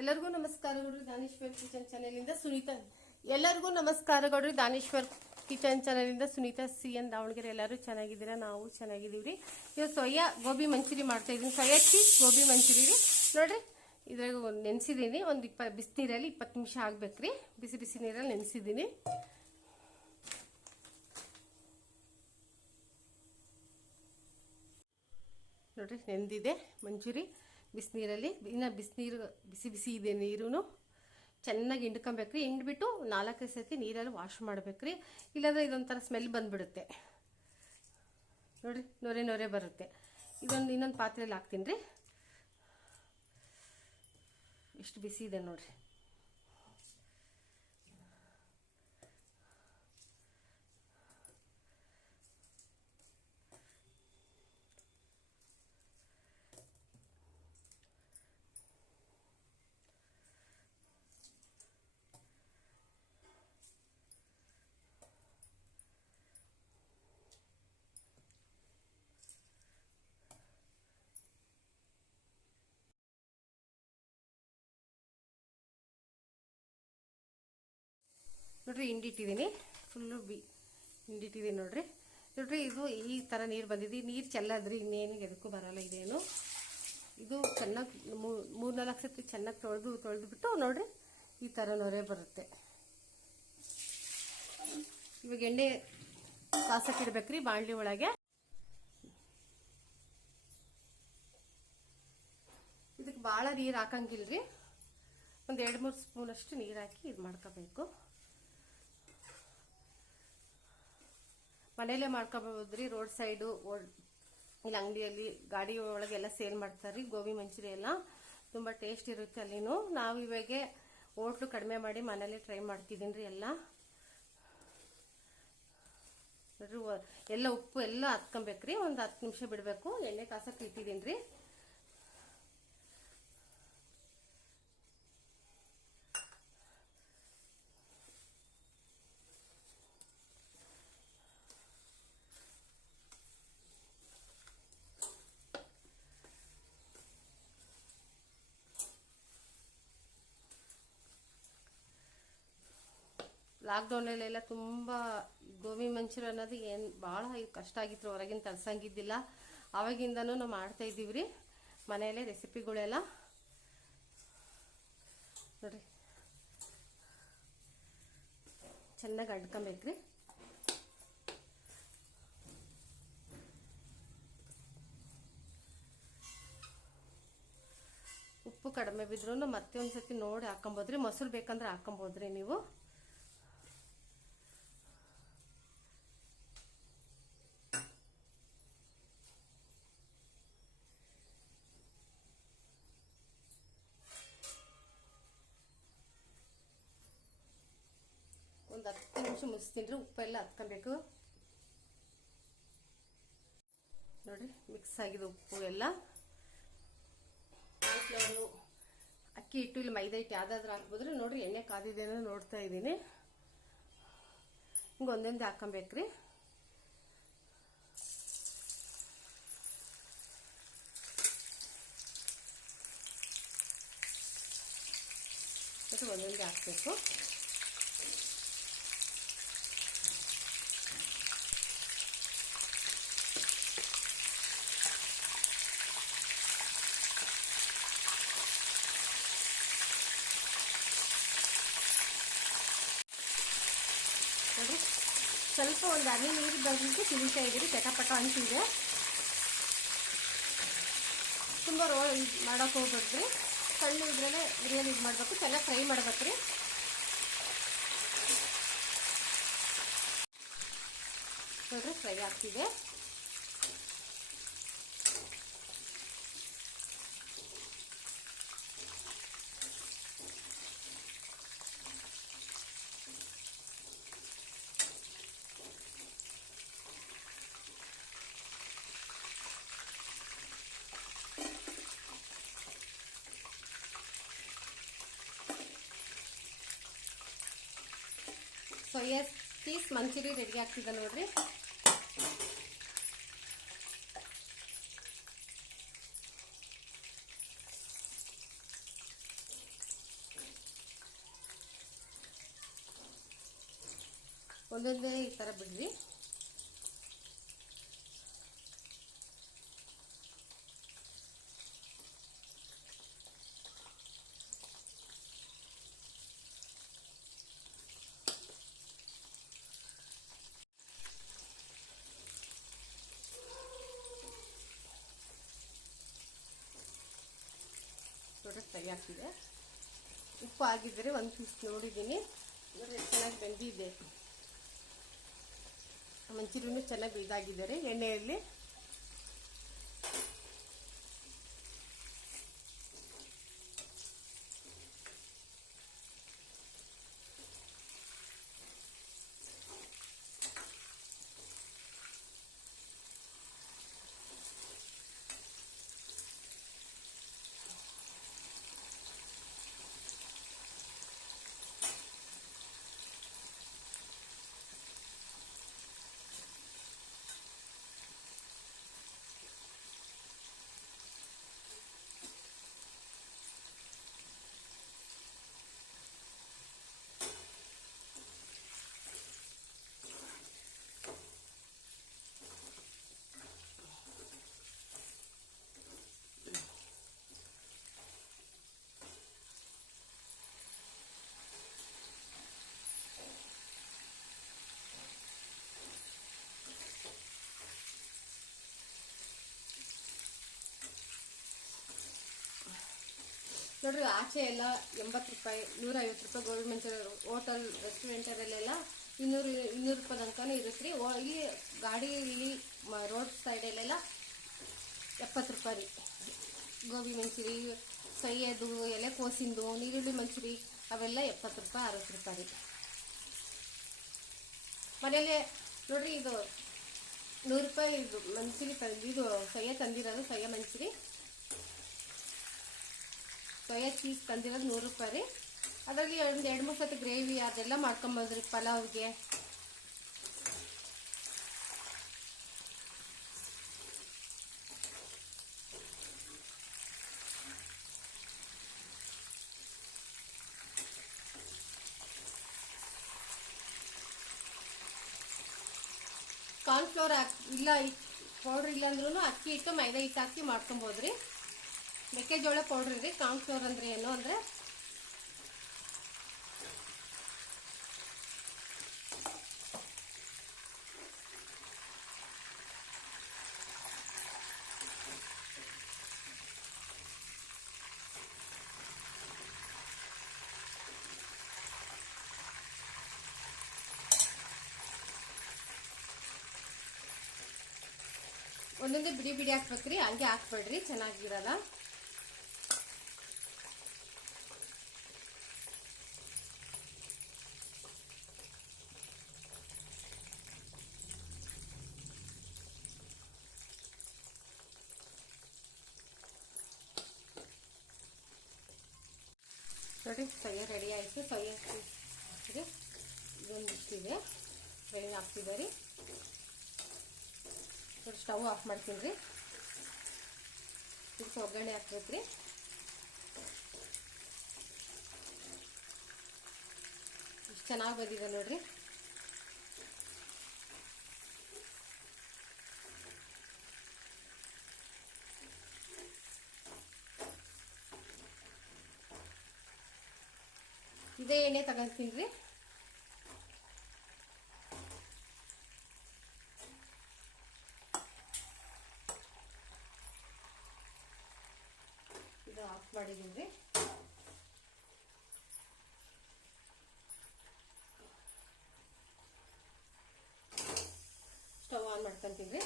ಎಲ್ಲರಿಗೂ ನಮಸ್ಕಾರಗಳು ದಾನೇಶ್ವರ್ ಕಿಚನ್ ಚಾನೆಲಿಂದ ಸುನೀತಾ. ಎಲ್ಲರಿಗೂ ನಮಸ್ಕಾರ ನಮಸ್ಕಾರಗಳು ದಾನೇಶ್ವರ್ ಕಿಚನ್ ಚಾನಲಿಂದ ಸುನೀತಾ. ಸಿ ಎನ್ ದಾವಣಗೆರೆ ಎಲ್ಲರೂ ಚೆನ್ನಾಗಿದ್ದೀರಾ? ನಾವು ಚೆನ್ನಾಗಿದ್ದೀವಿ ಇವತ್ತು ಸೊಯ್ಯ ಗೋಬಿ ಮಂಚೂರಿ ಮಾಡ್ತಾ ಇದ್ದೀನಿ. ಸೊಯ್ಯ ಚೀಸ್, ಗೋಬಿ ಮಂಚೂರಿ ರೀ. ನೋಡ್ರಿ, ಇದ್ರಾಗ ಒಂದು ನೆನೆಸಿದ್ದೀನಿ. ಒಂದು ಇಪ್ಪ, ಬಿಸಿನೀರಲ್ಲಿ ಇಪ್ಪತ್ತು ನಿಮಿಷ ಆಗ್ಬೇಕ್ರಿ. ಬಿಸಿ ಬಿಸಿ ನೀರಲ್ಲಿ ನೆನೆಸಿದ್ದೀನಿ. ನೋಡ್ರಿ ನೆಂದಿದೆ ಮಂಚೂರಿ. ಬಿಸಿನೀರಲ್ಲಿ, ಇನ್ನು ಬಿಸಿನೀರು, ಬಿಸಿ ಬಿಸಿ ಇದೆ ನೀರು ಚೆನ್ನಾಗಿ ಹಿಂಡ್ಕೊಬೇಕ್ರಿ. ಹಿಂಡ್ಬಿಟ್ಟು ನಾಲ್ಕೈದು ಸತಿ ನೀರಲ್ಲಿ ವಾಶ್ ಮಾಡ್ಬೇಕ್ರಿ. ಇಲ್ಲಾಂದರೆ ಇದೊಂಥರ ಸ್ಮೆಲ್ ಬಂದುಬಿಡುತ್ತೆ. ನೋಡಿರಿ, ನೊರೆ ನೊರೆ ಬರುತ್ತೆ. ಇದೊಂದು, ಇನ್ನೊಂದು ಪಾತ್ರೆಯಲ್ಲಿ ಹಾಕ್ತೀನಿ ರೀ. ಎಷ್ಟು ಬಿಸಿ ಇದೆ ನೋಡ್ರಿ. ನೋಡ್ರಿ ಹಿಂಡಿಟ್ಟಿದ್ದೀನಿ ಫುಲ್ಲು ಬಿ ಹಿಂಡಿಟ್ಟಿದ್ದೀನಿ ನೋಡ್ರಿ. ನೋಡ್ರಿ, ಇದು ಈ ಥರ ನೀರು ಬಂದಿದೆ. ನೀರು ಚೆಲ್ಲದ್ರಿ ಇನ್ನೇನು ಎದಕ್ಕೂ ಬರಲ್ಲ ಇದೇನು. ಇದು ಚೆನ್ನಾಗಿ ಮೂರು ನಾಲ್ಕು ಸತಿ ಚೆನ್ನಾಗಿ ತೊಳೆದು ತೊಳೆದ್ಬಿಟ್ಟು ನೋಡ್ರಿ, ಈ ಥರ ನೊರೆ ಬರುತ್ತೆ. ಇವಾಗ ಎಣ್ಣೆ ಕಾಸಕ್ಕೆ ಇಡ್ಬೇಕ್ರಿ, ಬಾಣಲಿ ಒಳಗೆ. ಇದಕ್ಕೆ ಭಾಳ ನೀರು ಹಾಕಂಗಿಲ್ರಿ. ಒಂದು ಎರಡು ಮೂರು ಸ್ಪೂನಷ್ಟು ನೀರು ಹಾಕಿ ಇದು ಮಾಡ್ಕೋಬೇಕು. ಮನೇಲೆ ಮಾಡ್ಕೊಬೋದ್ರಿ, ರೋಡ್ ಸೈಡು ಇಲ್ಲ ಅಂಗಡಿಯಲ್ಲಿ ಗಾಡಿ ಒಳಗೆಲ್ಲ ಸೇಲ್ ಮಾಡ್ತಾರೆ ಗೋಬಿ ಮಂಚೂರಿ ಎಲ್ಲ. ತುಂಬ ಟೇಸ್ಟ್ ಇರುತ್ತೆ ಅಲ್ಲಿನೂ. ನಾವು ಇವಾಗೆ ಹೋಟ್ಲು ಕಡಿಮೆ ಮಾಡಿ ಮನೇಲೆ ಟ್ರೈ ಮಾಡ್ತಿದ್ದೀನಿ ರೀ ಎಲ್ಲ ಎಲ್ಲ ಉಪ್ಪು ಎಲ್ಲ ಹತ್ಕೊಬೇಕ್ರಿ, ಒಂದು ಹತ್ತು ನಿಮಿಷ ಬಿಡಬೇಕು. ಎಣ್ಣೆ ಕಾಸಕ್ಕೆ ಇಟ್ಟಿದ್ದೀನಿ ರೀ ಲಾಕ್ಡೌನಲ್ಲೆಲ್ಲ ತುಂಬ ಗೋಬಿ ಮಂಚೂರಿ ಅನ್ನೋದು ಏನು ಭಾಳ ಕಷ್ಟ ಆಗಿತ್ತು, ಹೊರಗಿನ ತರ್ಸಂಗಿದ್ದಿಲ್ಲ ಅವಾಗಿಂದ ನಾವು ಮಾಡ್ತಾ ಇದ್ದೀವಿ ರೀ ಮನೆಯಲ್ಲೇ ರೆಸಿಪಿಗಳೆಲ್ಲ. ನೋಡ್ರಿ. ಚೆನ್ನಾಗಿ ಅಡ್ಕೊಬೇಕ್ರಿ. ಉಪ್ಪು ಕಡಿಮೆ ಬಿದ್ರೂ ಮತ್ತೆ ಒಂದ್ಸತಿ ನೋಡಿ ಹಾಕೊಂಬೋದ್ರಿ. ಮೊಸರು ಬೇಕಂದ್ರೆ ಹಾಕೊಂಬೋದ್ರಿ ನೀವು. ಹತ್ತು ಮುಚ್ಚಿಸ್ತೀನಿ ಉಪ್ಪೆಲ್ಲ ಹತ್ಕೊಬೇಕು. ನೋಡ್ರಿ ಮಿಕ್ಸ್ ಆಗಿದೆ ಉಪ್ಪು ಎಲ್ಲ. ಅಕ್ಕಿ ಹಿಟ್ಟು ಇಲ್ಲಿ ಮೈದಾ ಹಿಟ್ಟು ಯಾವ್ದಾದ್ರು ಹಾಕ್ಬೋದ್ರಿ. ನೋಡ್ರಿ, ಎಣ್ಣೆ ಕಾದಿದೆ ಅಂದ್ರೆ ನೋಡ್ತಾ ಇದ್ದೀನಿ. ಹಿಂಗೆ ಒಂದೊಂದು ಹಾಕೊಬೇಕ್ರಿ ಮತ್ತು ಒಂದೊಂದು ಹಾಕಬೇಕು ನೋಡ್ರಿ ಸ್ವಲ್ಪ ಒಂದು ಹನಿ ನೀರು ಬಂದ್ಬಿಟ್ಟು ಸಿಡಿತಾ ಇದ್ದೀರಿ ಚಟಪಟ ಅಂತಿದೆ ತುಂಬ ರೋ ಮಾಡೋಕೆ ಹೋಗ್ಬೇಡ್ರಿ. ಸಣ್ಣ ಇದ್ರಲ್ಲೇ ಬಿರಿಯಾನಿ ಇದು ಮಾಡಬೇಕು, ಚೆನ್ನಾಗಿ ಫ್ರೈ ಮಾಡ್ಬೇಕು ರೀ. ನೋಡ್ರಿ, ಫ್ರೈ ಆಗ್ತಿದೆ. ಎಸ್ ಚೀಸ್ ಮಂಚೂರಿ ರೆಡಿ ಆಗ್ತಿದೆ ನೋಡ್ರಿ. ಒಂದೊಂದೇ ಈ ಥರ ಬಿಡ್ರಿ. ನೋಡ್ರಿ ಸರಿ ಆಗ್ತಿದೆ ಉಪ್ಪು ಆಗಿದ್ದರೆ ಒಂದು ಪೀಸ್ ನೋಡಿದ್ದೀನಿ. ಚೆನ್ನಾಗಿ ಬೆಂದಿದೆ. ಮಂಚೂರಿನೂ ಚೆನ್ನಾಗಿ ಇದಾಗಿದ್ದಾರೆ. ಎಣ್ಣೆಯಲ್ಲಿ ನೋಡ್ರಿ, ಆಚೆ ಎಲ್ಲ ಎಂಬತ್ತು ರೂಪಾಯಿ ನೂರ ಐವತ್ತು ರೂಪಾಯಿ ಗೋರ್ಮೆಂಟ್ ಹೋಟಲ್ ಹೋಟೆಲ್ ರೆಸ್ಟೋರೆಂಟಲ್ಲೆಲ್ಲ ಇನ್ನೂರು ಇನ್ನೂರು ರೂಪಾಯಿ ತನಕನೂ ಇರುತ್ತೆ ರೀ. ಓ- ಇಲ್ಲಿ ಗಾಡಿ ಇಲ್ಲಿ ರೋಡ್ ಸೈಡಲ್ಲೆಲ್ಲ ಎಪ್ಪತ್ತು ರೂಪಾಯಿ ರೀ. ಗೋಬಿ ಮಂಚೂರಿ ಎಲೆ ಕೋಸಿಂದು ನೀರುಳ್ಳಿ ಮಂಚೂರಿ, ಅವೆಲ್ಲ ಎಪ್ಪತ್ತು ರೂಪಾಯಿ, ಅರವತ್ತು ರೂಪಾಯಿ ರೀ. ಮನೇಲಿ ನೋಡ್ರಿ ಇದು ನೂರು ರೂಪಾಯಿ ಇದು ಮಂಚೂರಿ ತಂದಿದ್ದು ಸೊಯ್ಯ ತಂದಿರೋದು ಸೈಯ ಮಂಚೂರಿ. ಸೋಯಾ ಚೀಸ್ ತಂದಿರೋದು ನೂರು ರೂಪಾಯಿ ರೀ. ಅದರಲ್ಲಿ ಒಂದು ಎರಡು ಮೂರು ಸತಿ ಗ್ರೇವಿ, ಅದೆಲ್ಲ ಮಾಡ್ಕೊಂಬಂದ್ರಿ ಪಲಾವ್ಗೆ. ಕಾರ್ನ್ಫ್ಲೋರ್ ಹಾಕಿ ಇಲ್ಲ ಪೌಡ್ರ್ ಇಲ್ಲ ಅಂದ್ರೂ ಅಕ್ಕಿ ಹಿಟ್ಟು, ಮೈದಾ ಹಿಟ್ಟು ಹಾಕಿ ಮಾಡ್ಕೊಬೋದ್ರಿ. ಮೆಕ್ಕೆಜೋಳ ಪೌಡ್ರ್ ರೀ ಫ್ಲೋರ್ ಅಂದ್ರೆ ಏನು ಅಂದ್ರೆ ಒಂದೊಂದೇ ಬಿಡಿ ಬಿಡಿ ಹಾಕ್ಬೇಕ್ರಿ ಹಂಗೆ ಹಾಕ್ಬೇಡ್ರಿ ಚೆನ್ನಾಗಿರಲ್ಲ. ನೋಡಿ ಸೊಯ್ಯ ರೆಡಿ ಆಯಿತು. ಸೊಯ್ಯ ಇದೊಂದು ಇಷ್ಟಿದೆ ಬೆಳ್ಳಿಗೆ ಹಾಕ್ತಿದೆ ರೀ. ನೋಡಿ ಸ್ಟವ್ ಆಫ್ ಮಾಡ್ತೀನಿ ರೀ. ಇದಕ್ಕೆ ಒಗ್ಗರಣೆ ಹಾಕ್ಬೇಕು ರೀ. ಇಷ್ಟು ಚೆನ್ನಾಗಿ ಬಂದಿದೆ ನೋಡ್ರಿ. ಇದೇ ಎಣ್ಣೆ ತಗೊಂತೀನಿ ರೀ ಇದು ಆಫ್ ಮಾಡಿದ್ದೀನಿ ರೀ ಸ್ಟವ್ ಆನ್ ಮಾಡ್ಕೊಂತೀನಿ ರೀ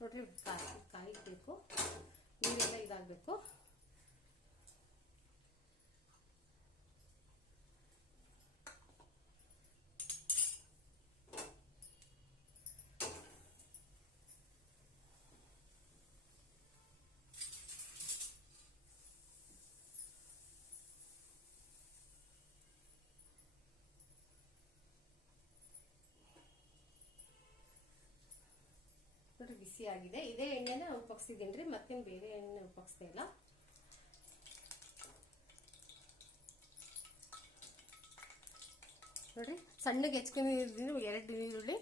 ನೋಡ್ರಿ ಕಾಯಿ ಕಾಯಬೇಕು ನೀರೆಲ್ಲ ಇದಾಗಬೇಕು. ಬಿಸಿ ಆಗಿದೆ ಇದೇ ಎಣ್ಣೆನ ಉಪಯೋಗಿಸಿದ್ದೀನಿ ಮತ್ತೇನು ಬೇರೆ ಎಣ್ಣೆ ಉಪಯೋಗಿಸ್ತಾ ಇಲ್ಲ. ನೋಡ್ರಿ, ಸಣ್ಣಗೆ ಹೆಚ್ಕೊಂಡಿದ್ದೀನಿ ಎರಡು ಈರುಳ್ಳಿ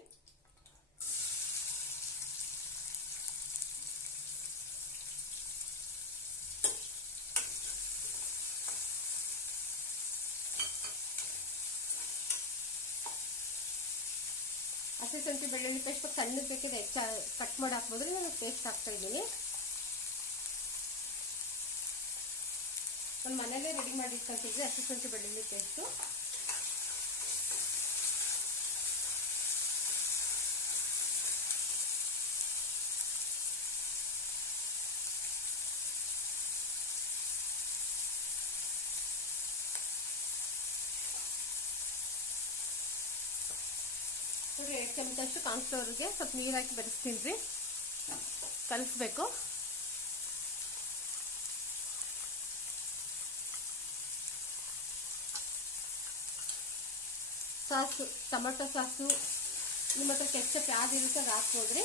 ಹಸಿ ಶುಂಠಿ, ಬೆಳ್ಳುಳ್ಳಿ ಪೇಸ್ಟ್ ಸಣ್ಣಗೆ ಬೇಕಿದೆ ಹೆಚ್ಚ ಕಟ್ ಮಾಡಿ ಹಾಕ್ಬೋದ್ರಿ ನಾನು ಪೇಸ್ಟ್ ಹಾಕ್ತಾ ಇದ್ದೀನಿ. ನಾನು ಮನೇಲೇ ರೆಡಿ ಮಾಡಿ ಇಟ್ಕೊಂತಿದ್ವಿ ಹಸಿ ಶುಂಠಿ, ಬೆಳ್ಳುಳ್ಳಿ ಪೇಸ್ಟು ಚಮಚಷ್ಟು ಕಾನ್ಫ್ಲವರ್ಗೆ ಸ್ವಲ್ಪ ನೀರು ಹಾಕಿ ಬೆರೆಸ್ತೀನಿ ರೀ. ಕಲಿಸ್ಬೇಕು. ಸಾಸು, ಟೊಮೆಟೊ ಸಾಸು, ನಿಮ್ಮ ಹತ್ರ ಕೆಚ್ಚಪ್ ಯಾವ್ದು ಇರುತ್ತೆ ಅದು ಹಾಕ್ಬೋದ್ರಿ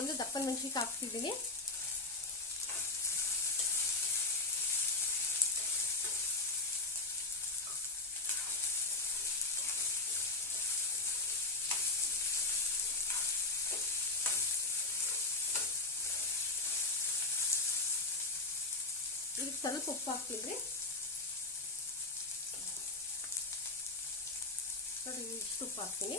ಒಂದು ದಪ್ಪನ ಮೆಣಸಿಗೆ ಹಾಕ್ತಿದ್ದೀನಿ. ಇದಕ್ಕೆ ಸ್ವಲ್ಪ ಉಪ್ಪು ಹಾಕ್ತೀನಿ ನೋಡಿ ಇಷ್ಟು ಉಪ್ಪು ಹಾಕ್ತೀನಿ.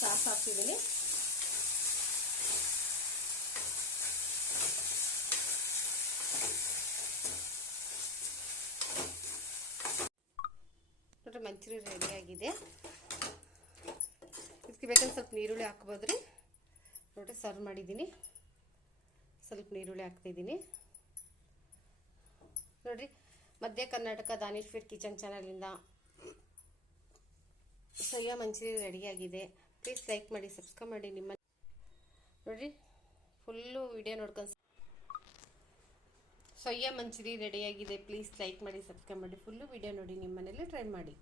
ಸಾಸ್ ಹಾಕ್ತಿದ್ದೀನಿ. ಮಂಚೂರಿ ಆಗಿದೆ. ಇದಕ್ಕೆ ಬೇಕಂದ್ರೆ ಸ್ವಲ್ಪ ನೀರುಳ್ಳಿ ಹಾಕ್ಬೋದ್ರಿ ನೋಡ್ರಿ ಸರ್ವ್ ಮಾಡಿದ್ದೀನಿ. ಸ್ವಲ್ಪ ನೀರುಳ್ಳಿ ಹಾಕ್ತಿದ್ದೀನಿ ನೋಡ್ರಿ, ಮಧ್ಯ ಕರ್ನಾಟಕ ದಾನೇಶ್ವರ್ ಕಿಚನ್ ಚಾನಲಿಂದ ಸೋಯಾ ಮಂಚೂರಿ ರೆಡಿಯಾಗಿದೆ ಪ್ಲೀಸ್ ಲೈಕ್ ಮಾಡಿ ಸಬ್ಸ್ಕ್ರೈಬ್ ಮಾಡಿ, ನಿಮ್ಮ ನೋಡ್ರಿ ಫುಲ್ಲು ವಿಡಿಯೋ ನೋಡ್ಕೊಂಡು ಸೊಯ್ಯ ಮಂಚೂರಿ ರೆಡಿಯಾಗಿದೆ ಪ್ಲೀಸ್ ಲೈಕ್ ಮಾಡಿ ಸಬ್ಸ್ಕ್ರೈಬ್ ಮಾಡಿ ಫುಲ್ಲು ವಿಡಿಯೋ ನೋಡಿ ನಿಮ್ಮ ಮನೇಲಿ ಟ್ರೈ ಮಾಡಿ.